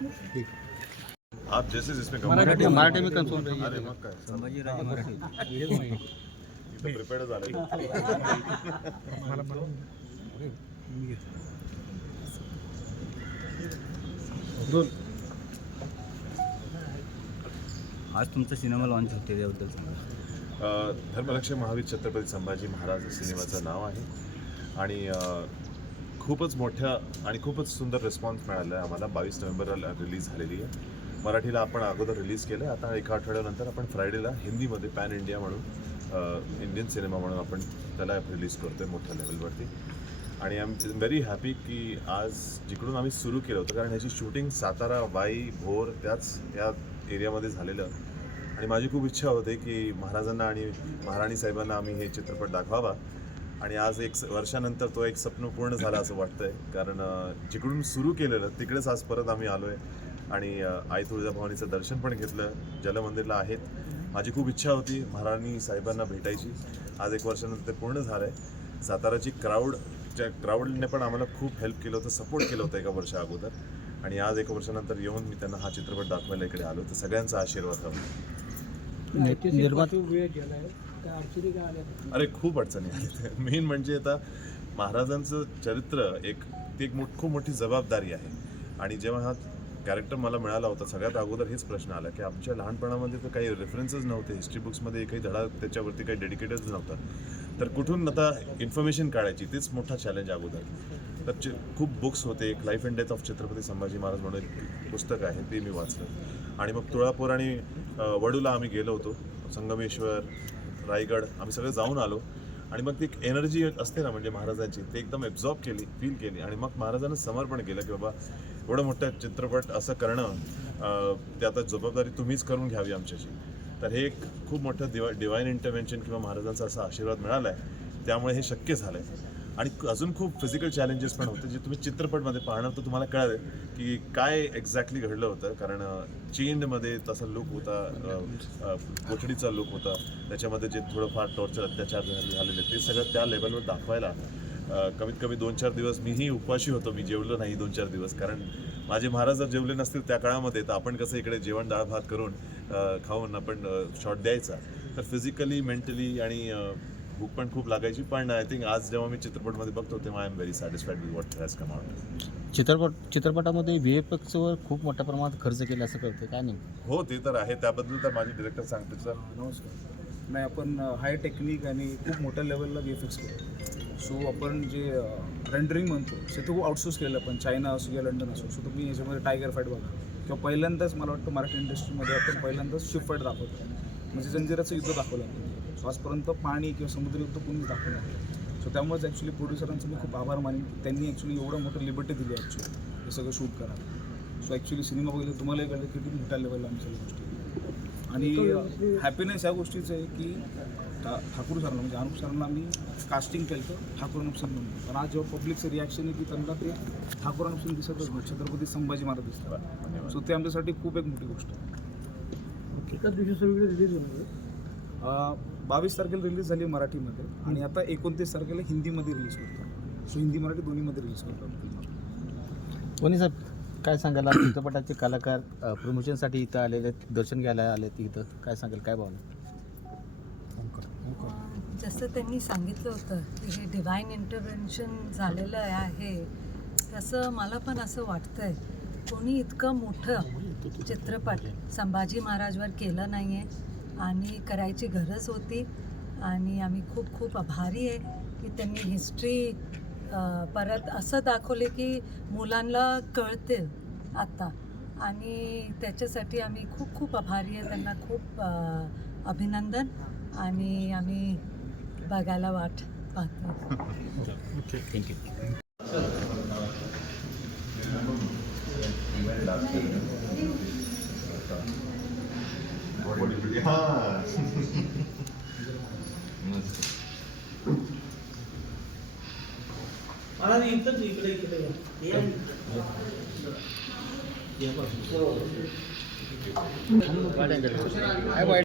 you. आप जैसे जिसमें मराठी मराठी में रही अरे मग काय इथं प्रिपेअर्ड झालं दोन आज तुमचा सिनेमा लॉन्च होते त्याबद्दल सांगा। अ, धर्मरक्षक महावीर छत्रपती संभाजी महाराज सिनेमाचं नाव आहे. आणि खूपच मोठ्या आणि खूपच सुंदर रिस्पॉन्स मिळाला आहे आम्हाला. बावीस नोव्हेंबरला रिलीज झालेली आहे. मराठीला आपण अगोदर रिलीज केलं आहे आता एका आठवड्यानंतर आपण फ्रायडेला हिंदीमध्ये पॅन इंडिया म्हणून इंडियन सिनेमा म्हणून आपण त्याला रिलीज करतो आहे मोठ्या लेवलवरती आणि आय एम व्हेरी हॅपी की आज जिकडून आम्ही सुरू केलं होतं कारण ह्याची शूटिंग सातारा वाई भोर त्याच या एरियामध्ये झालेलं. आणि माझी खूप इच्छा होते की महाराजांना आणि महाराणी साहेबांना आम्ही हे चित्रपट दाखवावा. आणि आज एक स- वर्षानंतर तो एक स्वप्न पूर्ण झाला असं वाटतंय. कारण जिकडून सुरू केलेलं तिकडेच आज परत आम्ही आलो आहे आणि आई तुळजाभवानीचं दर्शन पण घेतलं. जलमंदिरला आहेत. माझी खूप इच्छा होती महाराणी साहेबांना भेटायची. आज एक वर्षानंतर ते पूर्ण झालं आहे साताराची क्राऊड ज्या क्राऊडने पण आम्हाला खूप हेल्प केलं होतं सपोर्ट केलं होतं एका वर्षा अगोदर. आणि आज एका वर्षानंतर येऊन मी त्यांना हा चित्रपट दाखवायला इकडे आलो. तर सगळ्यांचा आशीर्वाद हवा अरे खूप अडचणी आहेत मेन म्हणजे आता महाराजांचं चरित्र एक ती एक मोठ खूप मोठी जबाबदारी आहे. आणि जेव्हा हा कॅरेक्टर मला मिळाला होता. सगळ्यात अगोदर हेच प्रश्न आला की आमच्या लहानपणामध्ये तर काही रेफरन्सेस नव्हते. हिस्ट्री बुक्समध्ये एकही धडा त्याच्यावरती काही डेडिकेटेड नव्हता. तर कुठून आता इन्फॉर्मेशन काढायची? तेच मोठा चॅलेंज अगोदर. तर खूप बुक्स होते. एक life and death of Chhatrapati Sambhaji Maharaj म्हणून एक पुस्तक आहे. ते मी वाचलं. आणि मग तुळापूर आणि वडूला आम्ही गेलो होतो. संगमेश्वर रायगड. आम्ही सगळे जाऊन आलो. आणि मग ती एक एनर्जी असते ना म्हणजे महाराजांची ते एकदम एब्झॉर्ब केली फील केली आणि मग महाराजांना समर्पण केलं की बाबा एवढं मोठं चित्रपट असं करणं ते आता जबाबदारी तुम्हीच करून घ्यावी आमच्याशी. तर हे एक खूप मोठं दिवा डिवाईन इंटरव्हेन्शन किंवा महाराजांचा असा आशीर्वाद मिळाला आहे त्यामुळे हे शक्य झालं आहे आणि अजून खूप फिजिकल चॅलेंजेस पण होते जे तुम्ही चित्रपटमध्ये पाहणार तर तुम्हाला कळालं की काय एक्झॅक्टली घडलं होतं. कारण चेंडमध्ये तसा लुक होता कोठडीचा लुक होता. त्याच्यामध्ये जे थोडंफार टॉर्चर अत्याचार झाले- झालेले ते सगळं त्या लेवलवर दाखवायला कमीत कमी दोन चार दिवस मीही उपाशी होतो. मी जेवलो नाही दोन चार दिवस. कारण माझे महाराज जर जेवले नसतील त्या काळामध्ये तर आपण कसं इकडे जेवण डाळ भात करून खाऊन आपण शॉट द्यायचा. तर फिजिकली मेंटली आणि भूक पण खूप लागायची पण आय थिंक आज जेव्हा मी चित्रपटमध्ये बघतो तेव्हा I am very satisfied with what has come out चित्रपट चित्रपटामध्ये व्ही एफ एक्सवर खूप मोठ्या प्रमाणात खर्च केला असं कळतं काय नाही? हो ते तर आहे. त्याबद्दल तर माझे डिरेक्टर सांगते. सर नमस्कार. नाही आपण हाय टेक्निक आणि खूप मोठ्या लेवलला बी एफ एक्स केलं. सो आपण जे रेंडरिंग म्हणतो ते तो आउटसोर्स केलं आपण चायना असो किंवा लंडन असो सो तुम्ही याच्यामध्ये टायगर फाईट बघा. किंवा पहिल्यांदाच मला वाटतं मराठी इंडस्ट्रीमध्ये आपण पहिल्यांदाच शिप फाईट दाखवतो. म्हणजे जंजिराचं युद्ध दाखवलं आपण. सो आजपर्यंत पाणी किंवा समुद्र युद्ध कोणीच दाखवलं नाही सो त्यामुळेच ॲक्च्युली प्रोड्युसरांचं मी खूप आभार मानेन. की त्यांनी ॲक्च्युली एवढं मोठं लिबर्टी दिली ॲक्च्युली हे सगळं शूट करा सो ॲक्च्युली सिनेमा बघितलं तुम्हालाही कळलं की किती मोठ्या लेवलला आम्ही सगळ्या गोष्टी. आणि हॅपीनेस ह्या गोष्टीचं आहे की ठा ठाकूर सरांना म्हणजे अनुप सरांना मी कास्टिंग केलं होतं ठाकूर अनुपसिंग म्हणून. पण आज जेव्हा पब्लिकचं रिॲक्शन आहे की त्यांना ते ठाकूर अनुपसिंग दिसतच नाही छत्रपती संभाजी महाराज दिसतात. सो ते आमच्यासाठी खूप एक मोठी गोष्ट आहे. एकाच दिवशी सगळीकडे रिलीज होणार बावीस तारखेला रिलीज झाली मराठीमध्ये आणि आता एकोणतीस तारखेला हिंदीमध्ये रिलीज करतो सो हिंदी मराठी दोन्हीमध्ये रिलीज करतो कोणी साहेब काय सांगाल? आज चित्रपटाचे कलाकार प्रमोशनसाठी इथं आलेले आहेत, दर्शन घ्यायला आले इथं. काय सांगाल? काय भावना? जसं त्यांनी सांगितलं होतं की हे डिवाईन इंटरव्हेन्शन झालेलं आहे तसं मला पण असं वाटतंय. कोणी इतकं मोठं चित्रपट संभाजी महाराजवर केलं नाही आहे आणि करायची गरज होती. आणि आम्ही खूप खूप आभारी आहे की त्यांनी हिस्ट्री परत असं दाखवले की मुलांना कळते आता. आणि त्याच्यासाठी आम्ही खूप खूप आभारी आहे. त्यांना खूप अभिनंदन. आणि आम्ही बघायला वाट पाहतो थँक्यू काय वाईट